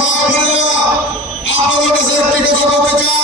খবরটা আপনাদের কাছে একটি কথা বলতে চাই।